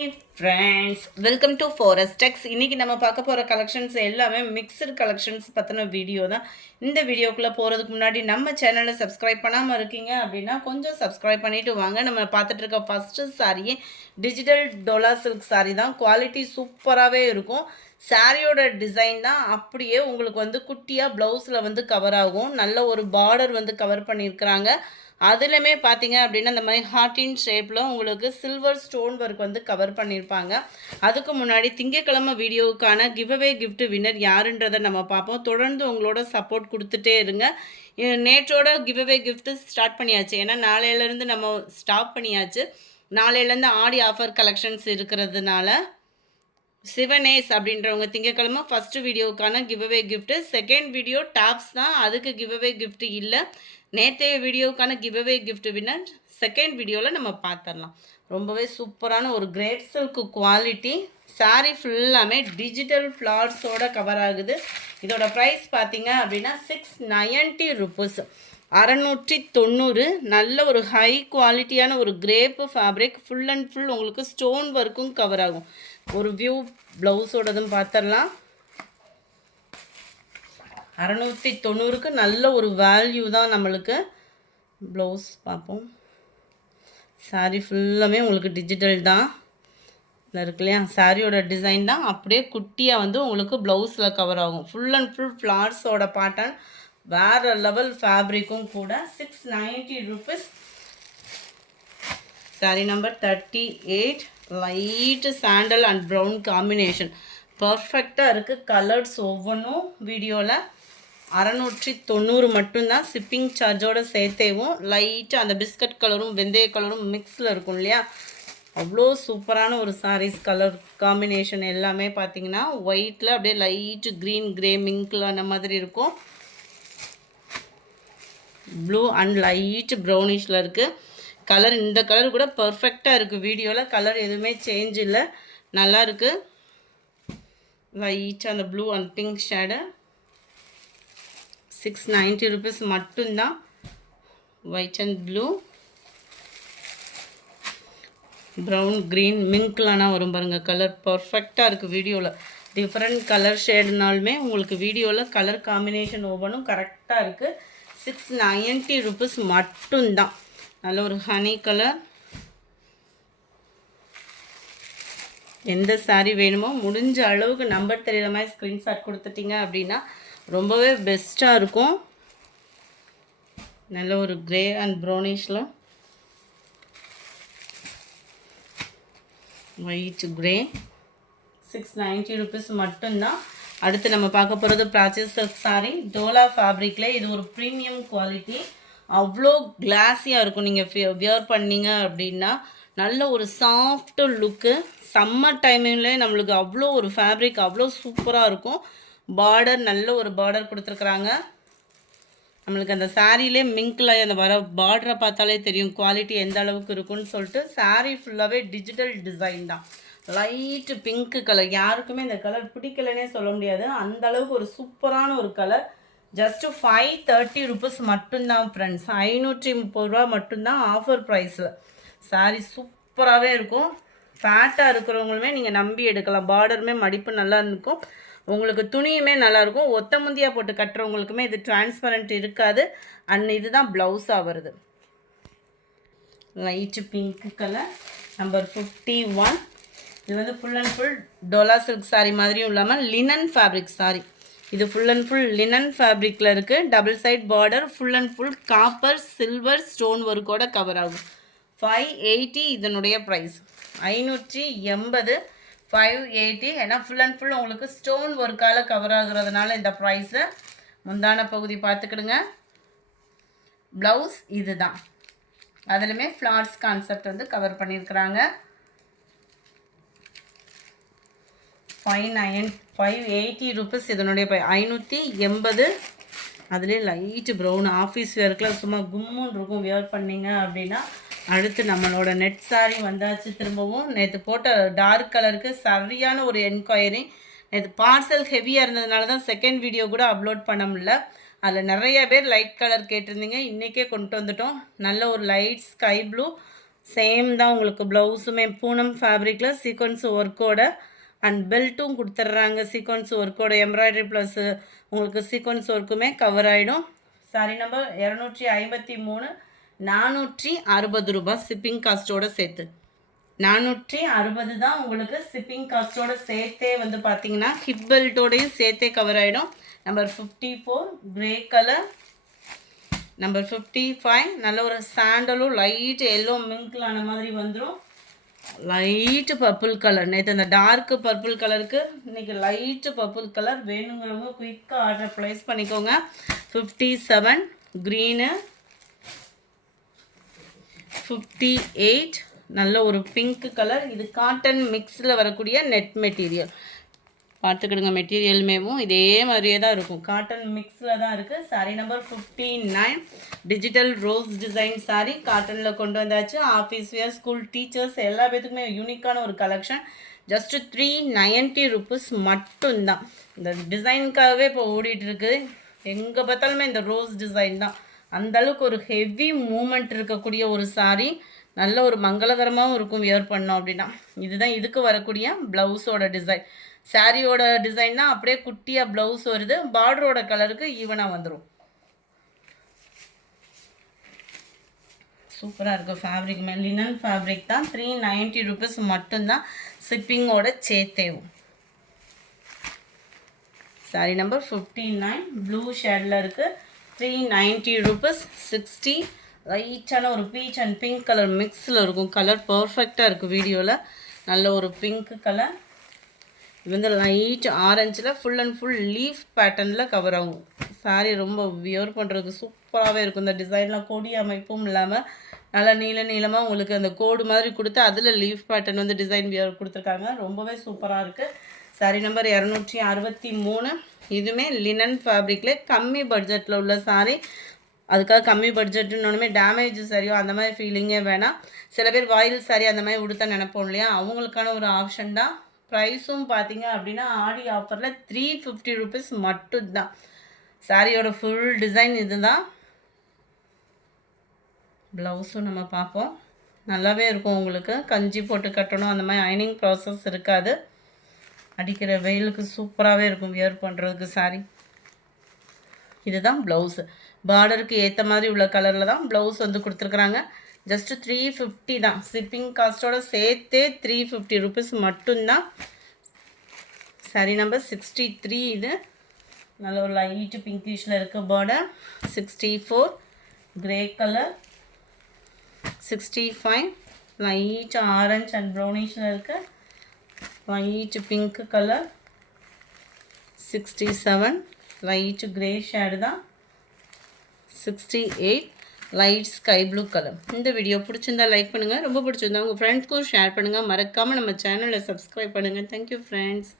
Hey friends, welcome to Forest Tex. இன்னைக்கு நம்ம பார்க்க போகிற கலெக்ஷன்ஸ் எல்லாமே மிக்சடு கலெக்ஷன்ஸ் பற்றின வீடியோ தான். இந்த வீடியோக்குள்ளே போகிறதுக்கு முன்னாடி நம்ம சேனலை சப்ஸ்கிரைப் பண்ணாமல் இருக்கீங்க அப்படின்னா கொஞ்சம் சப்ஸ்கிரைப் பண்ணிவிட்டு வாங்க. நம்ம பார்த்துட்டு இருக்க ஃபஸ்ட்டு சாரியே டிஜிட்டல் டோலா சில்க் சாரீ தான். குவாலிட்டி சூப்பராகவே இருக்கும். சாரியோட டிசைன் தான் அப்படியே உங்களுக்கு குட்டியாக ப்ளவுஸில் கவர் ஆகும். நல்ல ஒரு பார்டர் கவர் பண்ணியிருக்கிறாங்க. அதுலேயுமே பார்த்தீங்க அப்படின்னா இந்த மாதிரி ஹார்ட்டின் ஷேப்பில் உங்களுக்கு சில்வர் ஸ்டோன் ஒர்க் கவர் பண்ணியிருப்பாங்க. அதுக்கு முன்னாடி திங்கக்கிழமை வீடியோவுக்கான கிவ்அவே கிஃப்ட் வின்னர் யாருன்றதை நம்ம பார்ப்போம். தொடர்ந்து உங்களோட சப்போர்ட் கொடுத்துட்டே இருங்க. நேற்றோட கிவ்அவே கிஃப்ட்டு ஸ்டார்ட் பண்ணியாச்சு. ஏன்னா நாளையிலேருந்து நம்ம ஸ்டாப் பண்ணியாச்சு. நாளையிலேருந்து ஆடி ஆஃபர் கலெக்ஷன்ஸ் இருக்கிறதுனால சிவனேஸ் அப்படின்றவங்க திங்கக்கிழமை ஃபஸ்ட்டு வீடியோவுக்கான giveaway gift, second video tops தான், அதுக்கு கிவ்அவே கிஃப்ட் இல்லை. நேற்றைய வீடியோவுக்கான கிவ்அவே கிஃப்ட் வின்னர் செகண்ட் வீடியோவில் நம்ம பார்த்துடலாம். ரொம்பவே சூப்பரான ஒரு கிரேட் சில்க் குவாலிட்டி சாரீ ஃபுல்லாமே டிஜிட்டல் ஃப்ளார்ஸோட கவர் ஆகுது. இதோட ப்ரைஸ் பார்த்தீங்க அப்படின்னா 690 ருபீஸ், 690. நல்ல ஒரு ஹை குவாலிட்டியான ஒரு crepe fabric, full and full உங்களுக்கு ஸ்டோன் ஒர்க்கும் கவர் ஆகும். ஒரு வியூ ப்ளவுஸோடதும் பார்த்துடலாம். 690க்கு நல்ல ஒரு வேல்யூ தான் நம்மளுக்கு. ப்ளவுஸ் பார்ப்போம். சாரீ ஃபுல்லாமே உங்களுக்கு டிஜிட்டல் தான் இருக்கு இல்லையா. சாரியோட டிசைன் தான் அப்படியே குட்டியாக உங்களுக்கு ப்ளவுஸில் கவர் ஆகும். ஃபுல் அண்ட் ஃபுல் ஃப்ளார்ஸோட பேட்டர்ன், வேறு லெவல் ஃபேப்ரிக்கும் கூட. 690 rupees. Sari number 38, light sandal and brown combination பர்ஃபெக்டாக இருக்குது. கலர்ஸ் ஒவ்வொன்றும் வீடியோவில் 690 மட்டும்தான். ஷிப்பிங் சார்ஜோடு சேர்த்தேவும் லைட்டாக அந்த பிஸ்கட் கலரும் வெந்தய கலரும் மிக்ஸில் இருக்கும் இல்லையா. அவ்வளோ சூப்பரான ஒரு சாரீஸ். கலர் காம்பினேஷன் எல்லாமே பார்த்தீங்கன்னா ஒயிட்டில் அப்படியே லைட்டு க்ரீன் கிரே மிங்கில் அந்த மாதிரி இருக்கும். ப்ளூ அண்ட் லைட் ப்ரௌனிஷில் இருக்குது. கலர் இந்த கலர் கூட பர்ஃபெக்டாக இருக்குது. வீடியோவில் கலர் எதுவுமே சேஞ்ச் இல்லை, நல்லா இருக்குது. லைட்டாக அந்த blue and pink shade. 690 rupees மட்டும்தான். White and blue, brown green மிங்க்லானா வரும் பாருங்கள். கலர் பர்ஃபெக்டாக இருக்குது. வீடியோவில் டிஃப்ரெண்ட் கலர் ஷேடுனாலுமே உங்களுக்கு வீடியோவில் கலர் காம்பினேஷன் ஒவ்வொன்றும் கரெக்டாக இருக்குது. 690 ருபீஸ் மட்டும்தான். நல்ல ஒரு ஹனி கலர். எந்த சாரீ வேணுமோ முடிஞ்ச அளவுக்கு நம்பர் தெரிகிற மாதிரி ஸ்க்ரீன்ஷாட் கொடுத்துட்டிங்க அப்படின்னா ரொம்பவே பெஸ்ட்டாக இருக்கும். நல்ல ஒரு கிரே அண்ட் ப்ரௌனிஷில் ஒயிட் கிரே. 690 ருபீஸ் மட்டும்தான். அடுத்து நம்ம பார்க்க போகிறது பிராச்சி சில்க் சாரீ டோலா ஃபேப்ரிக்கில். இது ஒரு ப்ரீமியம் குவாலிட்டி, அவ்வளோ கிளாஸியாக இருக்கும். நீங்கள் வியர் பண்ணிங்க அப்படின்னா நல்ல ஒரு சாஃப்ட்டு லுக்கு. சம்மர் டைமிங்லேயே நம்மளுக்கு அவ்வளோ ஒரு ஃபேப்ரிக் அவ்வளோ சூப்பராக இருக்கும். பார்டர் நல்ல ஒரு பார்டர் கொடுத்துருக்குறாங்க. நம்மளுக்கு அந்த சாரீலே மிங்கில் அந்த வர பார்டரை பார்த்தாலே தெரியும் குவாலிட்டி எந்த அளவுக்கு இருக்குன்னு சொல்லிட்டு. சாரீ ஃபுல்லாகவே டிஜிட்டல் டிசைன் தான். லைட்டு பிங்க் கலர், யாருக்குமே இந்த கலர் பிடிக்கலன்னே சொல்ல முடியாது, அந்த அளவுக்கு ஒரு சூப்பரான ஒரு கலர். ஜஸ்ட்டு 530 ருபீஸ் மட்டும்தான் ஃப்ரெண்ட்ஸ். 530 ரூபா மட்டும்தான் ஆஃபர் ப்ரைஸில். சாரீ சூப்பராகவே இருக்கும். ஃபேட்டாக இருக்கிறவங்களுமே நீங்கள் நம்பி எடுக்கலாம். பார்டருமே மடிப்பு நல்லா இருக்கும். உங்களுக்கு துணியுமே நல்லாயிருக்கும். ஒத்த முந்தியாக போட்டு கட்டுறவங்களுக்குமே இது டிரான்ஸ்பரண்ட் இருக்காது. அண்ட் இதுதான் ப்ளவுஸாக வருது. Light pink colour number 51. இது ஃபுல் அண்ட் ஃபுல் டோலா சில்க் சாரீ மாதிரியும் இல்லாமல் லினன் ஃபேப்ரிக் சாரீ. இது ஃபுல் அண்ட் ஃபுல் லினன் ஃபேப்ரிக்கில் இருக்குது. Double side border, full and full copper silver stone ஒர்க்கோட கவர் ஆகும். 580 இதனுடைய ப்ரைஸ். 580, 580. ஏன்னா ஃபுல் அண்ட் ஃபுல் உங்களுக்கு ஸ்டோன் ஒர்க்கால் கவர் ஆகுறதுனால இந்த ப்ரைஸு. முந்தான பகுதி பார்த்துக்கிடுங்க. ப்ளவுஸ் இது தான், அதுலேயுமே ஃப்ளார்ஸ் கான்செப்ட் கவர் பண்ணியிருக்கிறாங்க. 580 ருபீஸ் இதனுடைய 580. அதுலேயே லைட்டு ப்ரௌன் ஆஃபீஸ் வேர்க்கில் சும்மா கும்முன்னு இருக்கும் வியர் பண்ணிங்க அப்படின்னா. அடுத்து நம்மளோட நெட் சாரீ வந்தாச்சு. திரும்பவும் நேற்று போட்ட டார்க் கலருக்கு சரியான ஒரு என்கொயரி. நேற்று பார்சல் ஹெவியாக இருந்ததுனால தான் செகண்ட் வீடியோ கூட அப்லோட் பண்ண முடியல. அதில் நிறைய பேர் லைட் கலர் கேட்டிருந்தீங்க. இன்றைக்கே கொண்டு வந்துட்டோம். நல்ல ஒரு லைட் ஸ்கை ப்ளூ சேம் தான் உங்களுக்கு ப்ளவுஸுமே பூனம் ஃபேப்ரிக்கில் சீக்வன்ஸ் ஒர்க்கோட அண்ட் பெல்ட்டும் கொடுத்துட்றாங்க. சீக்வன்ஸ் ஒர்க்கோட எம்ப்ராய்டரி ப்ளஸ் உங்களுக்கு சீக்வன்ஸ் ஒர்க்குமே கவர் ஆகிடும். சாரி நம்பர் 253 460 ஷிப்பிங் காஸ்ட்டோட சேர்த்து 460 தான் உங்களுக்கு ஷிப்பிங் காஸ்ட்டோட சேர்த்தே வந்து பார்த்தீங்கன்னா ஹிப் பெல்ட்டோடையும் சேர்த்தே கவர் ஆகிடும். Number 54 grey colour. நம்பர் 55 நல்ல ஒரு சாண்டலும் லைட் எல்லோ மிங்க்லான மாதிரி வந்துடும். லைட்டு பர்பிள் கலர், நேற்று அந்த டார்க்கு பர்பிள் கலருக்கு இன்றைக்கி லைட்டு பர்பிள் கலர் வேணுங்கிறவங்க குயிக்காக ஆர்டர் ப்ளேஸ் பண்ணிக்கோங்க. 57 க்ரீனு. 58 நல்ல ஒரு பிங்க் கலர். இது காட்டன் மிக்ஸில் வரக்கூடிய நெட் மெட்டீரியல். பார்த்துக்கிடுங்க, மெட்டீரியல்மேவும் இதே மாதிரியே தான் இருக்கும். காட்டன் மிக்ஸில் தான் இருக்குது. Sari number 59 digital rose design sari காட்டனில் கொண்டு வந்தாச்சு. ஆஃபீஸ் வியர், ஸ்கூல் டீச்சர்ஸ் எல்லா பேத்துக்குமே யூனிக்கான ஒரு கலெக்ஷன். ஜஸ்ட்டு 390 ருபீஸ் மட்டும்தான். இந்த டிசைனுக்காகவே இப்போ ஓடிட்டுருக்கு. எங்கே பார்த்தாலுமே இந்த ரோஸ் டிசைன் தான். அந்தளவுக்கு ஒரு ஹெவி மூமெண்ட் இருக்கக்கூடிய ஒரு சாரீ. நல்ல ஒரு மங்களகரமாகவும் இருக்கும் வியர் பண்ணோம் அப்படின்னா. இதுதான் இதுக்கு வரக்கூடிய ப்ளவுஸோட டிசைன். சாரியோட டிசைன் தான் அப்படியே குட்டியாக ப்ளவுஸ் வருது. பார்டரோட கலருக்கு ஈவனாக வந்துடும். சூப்பராக இருக்கும். ஃபேப்ரிக் லினன் ஃபேப்ரிக் தான். 390 ருபீஸ் மட்டும்தான் ஷிப்பிங்கோட சேர்த்தேவும். சாரி நம்பர் 59 ப்ளூ ஷேடில் இருக்குது. 390 ருபீஸ். 60 லைட்டான ஒரு பீச் அண்ட் பிங்க் கலர் மிக்ஸில் இருக்கும். கலர் பர்ஃபெக்டாக இருக்குது வீடியோவில். நல்ல ஒரு பிங்க் கலர். இது வந்து லைட் ஆரஞ்சில் ஃபுல் அண்ட் ஃபுல் லீஃப் பேட்டர்னில் கவர் ஆகும். சாரீ ரொம்ப வியர் பண்ணுறதுக்கு சூப்பராகவே இருக்கும். இந்த டிசைன்லாம் கொடி அமைப்பும் இல்லாமல் நல்லா நீளமாக உங்களுக்கு அந்த கோடு மாதிரி கொடுத்து அதில் லீஃப் பேட்டர்ன் வந்து டிசைன் வியர் கொடுத்துருக்காங்க. ரொம்பவே சூப்பராக இருக்குது. சாரீ நம்பர் 263. இதுவுமே லினன் ஃபேப்ரிக்கில் கம்மி பட்ஜெட்டில் உள்ள சாரீ. அதுக்காக கம்மி பட்ஜெட்டுன்னு டேமேஜ் சாரியோ அந்த மாதிரி ஃபீலிங்கே வேணாம். சில பேர் வாயில் சாரி அந்த மாதிரி உடுத்த நினைப்போம் இல்லையா, அவங்களுக்கான ஒரு ஆப்ஷன் தான். ப்ரைஸும் பார்த்தீங்க அப்படின்னா ஆடி ஆஃபரில் 350 ருபீஸ் மட்டும்தான். சாரியோட ஃபுல் டிசைன் இது தான். ப்ளவுஸும் நம்ம பார்ப்போம். நல்லாவே இருக்கும். உங்களுக்கு கஞ்சி போட்டு கட்டணும் அந்த மாதிரி அயனிங் ப்ராசஸ் இருக்காது. அடிக்கிற வெயிலுக்கு சூப்பராகவே இருக்கும் வியர் பண்ணுறதுக்கு சாரி. இதுதான் ப்ளவுஸு. பார்டருக்கு ஏற்ற மாதிரி உள்ள கலரில் தான் ப்ளவுஸ் வந்து கொடுத்துருக்குறாங்க. ஜஸ்ட்டு 350 தான். ஷிப்பிங் காஸ்ட்டோட சேர்த்தே 350 ருபீஸ் மட்டும்தான். சாரி நம்பர் 63. இது நல்ல ஒரு லைட்டு பிங்கிஷில் இருக்குது பார்டர். 64 grey colour. 65 light orange and ப்ரௌனிஷில் இருக்குது. Light pink colour. 67 light grey shade தான். 68 லைட் ஸ்கை ப்ளூ கலர். இந்த வீடியோ பிடிச்சிருந்தா லைக் பண்ணுங்கள். ரொம்ப பிடிச்சிருந்தா உங்கள் ஃப்ரெண்ட்ஸ்க்கும் ஷேர் பண்ணுங்கள். மறக்காமல் நம்ம சேனலை சப்ஸ்கிரைப் பண்ணுங்கள். Thank you friends.